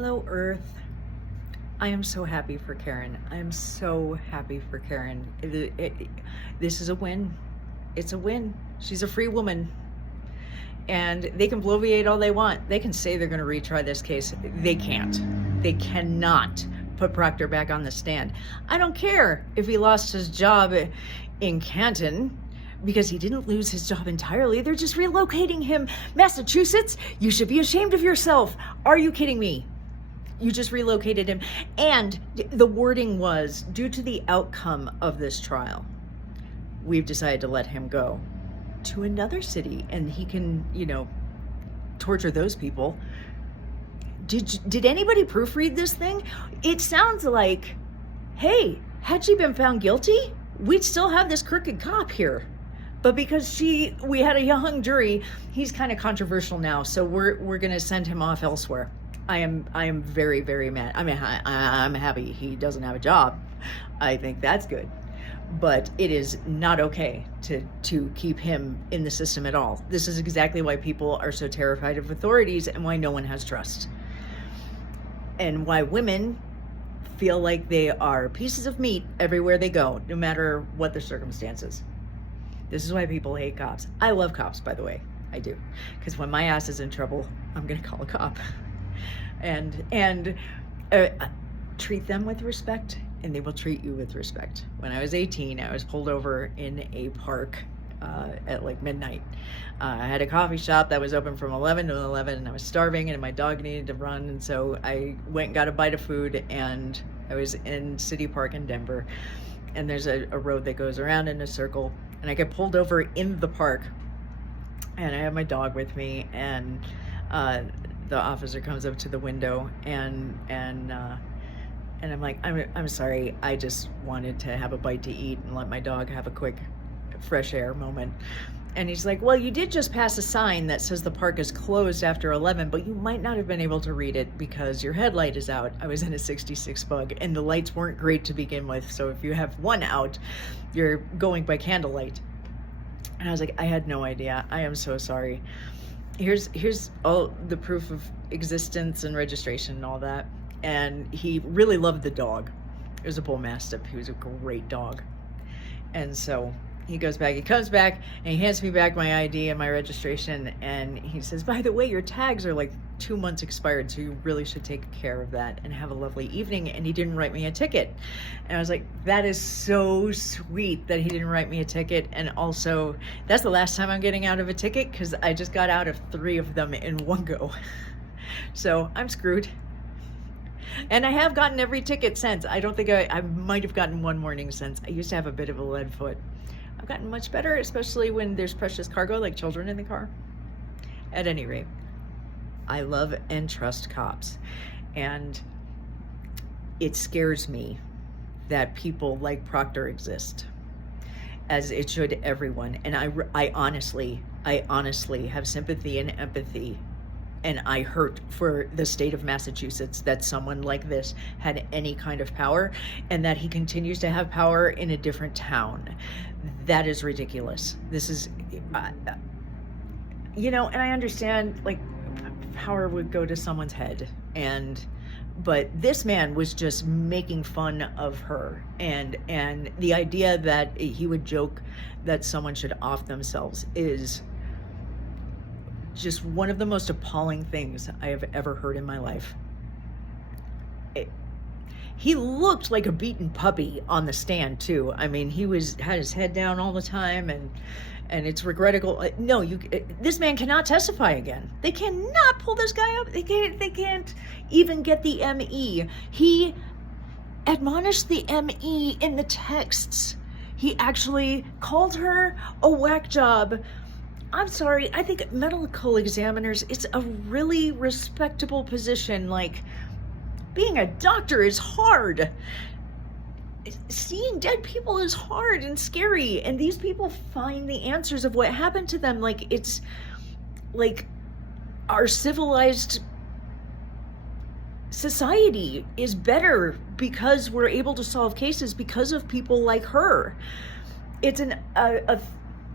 Hello, Earth. I am so happy for Karen. I am so happy for Karen. This is a win. It's a win. She's a free woman. And they can bloviate all they want. They can say they're going to retry this case. They can't. They cannot put Proctor back on the stand. I don't care if he lost his job in Canton, because he didn't lose his job entirely. They're just relocating him. Massachusetts, you should be ashamed of yourself. Are you kidding me? You just relocated him. And the wording was, due to the outcome of this trial, we've decided to let him go to another city and he can, torture those people. Did anybody proofread this thing? It sounds like, hey, had she been found guilty, we'd still have this crooked cop here. But because we had a young jury, he's kind of controversial now, so we're gonna send him off elsewhere. I am very, very mad. I mean, I'm happy he doesn't have a job. I think that's good, but it is not okay to keep him in the system at all. This is exactly why people are so terrified of authorities and why no one has trust, and why women feel like they are pieces of meat everywhere they go, no matter what the circumstances. This is why people hate cops. I love cops, by the way. I do. Because when my ass is in trouble, I'm going to call a cop. And treat them with respect, and they will treat you with respect. When I was 18, I was pulled over in a park at like midnight. I had a coffee shop that was open from 11 to 11, and I was starving, and my dog needed to run, and so I went and got a bite of food, and I was in City Park in Denver, and there's a road that goes around in a circle, and I get pulled over in the park, and I have my dog with me, and the officer comes up to the window, and I'm like, I'm sorry, I just wanted to have a bite to eat and let my dog have a quick fresh air moment. And he's like, well, you did just pass a sign that says the park is closed after 11, but you might not have been able to read it because your headlight is out. I was in a 66 Bug, and the lights weren't great to begin with. So if you have one out, you're going by candlelight. And I was like, I had no idea. I am so sorry. Here's all the proof of existence and registration and all that. And he really loved the dog. It was a bull mastiff. He was a great dog. And so he comes back, and he hands me back my ID and my registration, and he says, by the way, your tags are like 2 months expired, so you really should take care of that and have a lovely evening. And he didn't write me a ticket. And I was like, that is so sweet that he didn't write me a ticket. And also, that's the last time I'm getting out of a ticket, because I just got out of 3 of them in one go. So I'm screwed. And I have gotten every ticket since. I don't think I might have gotten one morning since. I used to have a bit of a lead foot. I've gotten much better, especially when there's precious cargo like children in the car. At any rate, I love and trust cops. And it scares me that people like Proctor exist, as it should everyone. And I honestly have sympathy and empathy, and I hurt for the state of Massachusetts that someone like this had any kind of power, and that he continues to have power in a different town. That is ridiculous. This is, and I understand, like, power would go to someone's head, but this man was just making fun of her, and the idea that he would joke that someone should off themselves is just one of the most appalling things I have ever heard in my life. He looked like a beaten puppy on the stand too. I mean, he had his head down all the time, and it's regrettable. No, this man cannot testify again. They cannot pull this guy up. They can't even get the ME. He admonished the ME in the texts. He actually called her a whack job. I'm sorry, I think medical examiners, it's a really respectable position. Like, being a doctor is hard. Seeing dead people is hard and scary, and these people find the answers of what happened to them. Like, it's like our civilized society is better because we're able to solve cases because of people like her. It's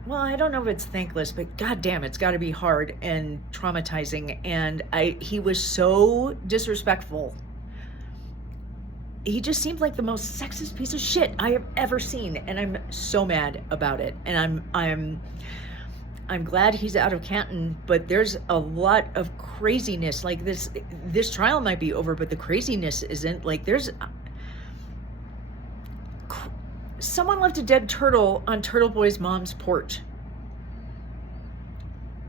well, I don't know if it's thankless, but goddamn, it's got to be hard and traumatizing. And he was so disrespectful. He just seemed like the most sexist piece of shit I have ever seen, and I'm so mad about it. And I'm glad he's out of Canton, but there's a lot of craziness. Like this trial might be over, but the craziness isn't. Like someone left a dead turtle on Turtle Boy's mom's porch.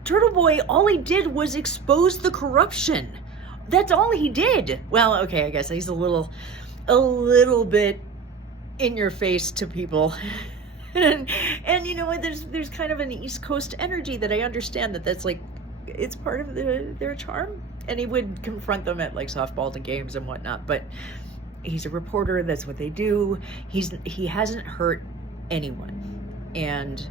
Turtle Boy, all he did was expose the corruption. That's all he did. Well, okay, I guess he's a little bit in your face to people. and you know what, there's kind of an East Coast energy that I understand that's like, it's part of their charm. And he would confront them at like softball and games and whatnot, but he's a reporter, that's what they do. He hasn't hurt anyone, and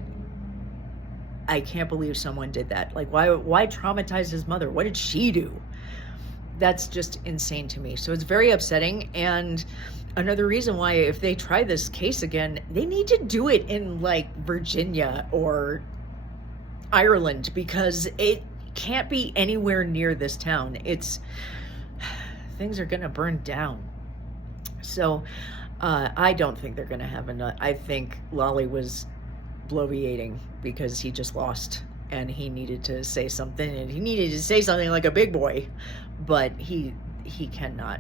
I can't believe someone did that. Like, why traumatize his mother? What did she do? That's just insane to me. So it's very upsetting. And another reason why, if they try this case again, they need to do it in like Virginia or Ireland, because it can't be anywhere near this town. Things are gonna burn down. So I don't think they're gonna have enough. I think Lolly was bloviating because he just lost, and he needed to say something, and he needed to say something like a big boy, but he cannot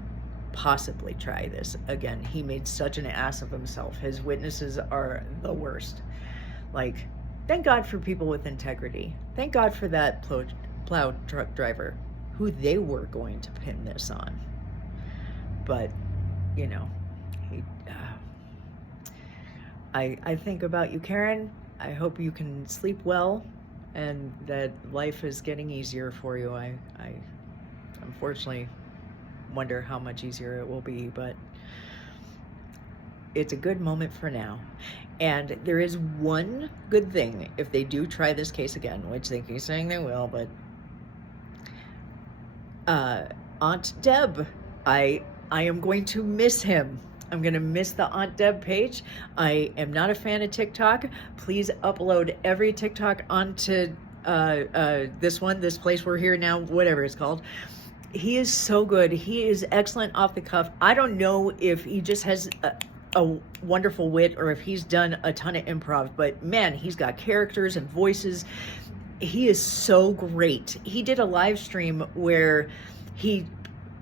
possibly try this again. He made such an ass of himself. His witnesses are the worst. Like, thank God for people with integrity. Thank God for that plow truck driver who they were going to pin this on. But, you know, I think about you, Karen. I hope you can sleep well and that life is getting easier for you. I unfortunately wonder how much easier it will be, but it's a good moment for now. And there is one good thing if they do try this case again, which they keep saying they will, but Aunt Deb, I am going to miss him. I'm going to miss the Aunt Deb page. I am not a fan of TikTok. Please upload every TikTok onto this place we're here now, whatever it's called. He is so good. He is excellent off the cuff. I don't know if he just has a wonderful wit or if he's done a ton of improv, but man, he's got characters and voices. He is so great. He did a live stream where he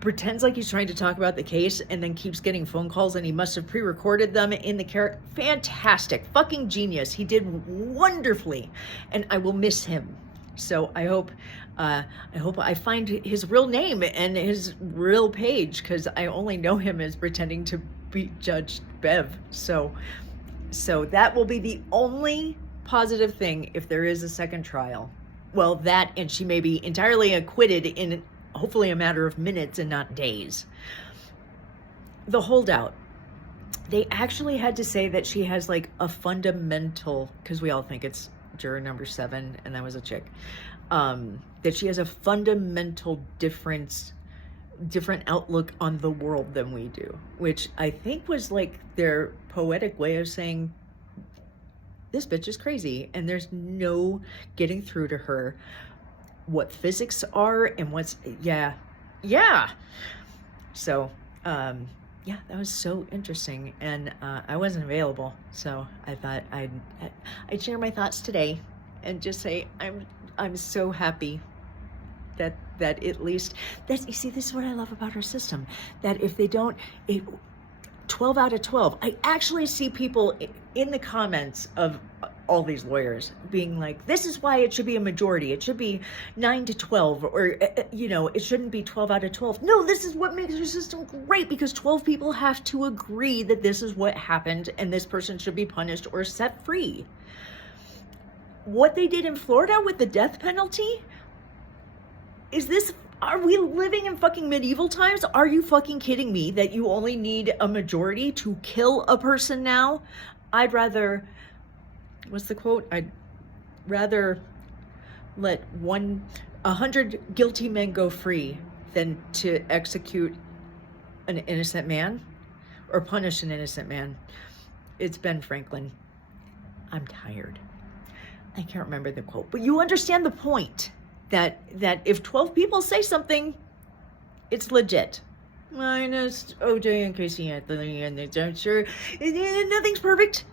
pretends like he's trying to talk about the case and then keeps getting phone calls, and he must have pre-recorded them in the character. Fantastic. Fucking genius. He did wonderfully, and I will miss him. So I hope I find his real name and his real page, because I only know him as pretending to be Judge Bev. So that will be the only positive thing if there is a second trial. Well, that, and she may be entirely acquitted in hopefully a matter of minutes and not days. The holdout. They actually had to say that she has like a fundamental, because we all think it's juror number 7, and that was a chick, that she has a fundamental different outlook on the world than we do, which I think was like their poetic way of saying, this bitch is crazy, and there's no getting through to her what physics are and what's, yeah. So, yeah, that was so interesting, and I wasn't available, so I thought I'd share my thoughts today and just say I'm so happy that at least, you see, this is what I love about our system, that if they don't, 12 out of 12, I actually see people in the comments of all these lawyers being like, this is why it should be a majority. It should be 9 to 12, or, you know, it shouldn't be 12 out of 12. No, this is what makes our system great, because 12 people have to agree that this is what happened and this person should be punished or set free. What they did in Florida with the death penalty, are we living in fucking medieval times? Are you fucking kidding me that you only need a majority to kill a person now? I'd rather, what's the quote? I'd rather let 100 guilty men go free than to execute an innocent man or punish an innocent man. It's Ben Franklin. I'm tired. I can't remember the quote, but you understand the point that if 12 people say something, it's legit. Minus OJ and Casey Anthony, and I'm sure nothing's perfect.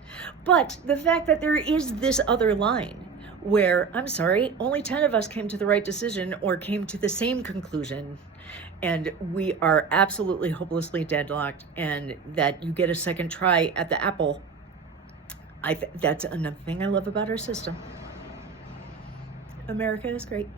But the fact that there is this other line where, I'm sorry, only 10 of us came to the right decision or came to the same conclusion, and we are absolutely hopelessly deadlocked, and that you get a second try at the apple. That's another thing I love about our system. America is great.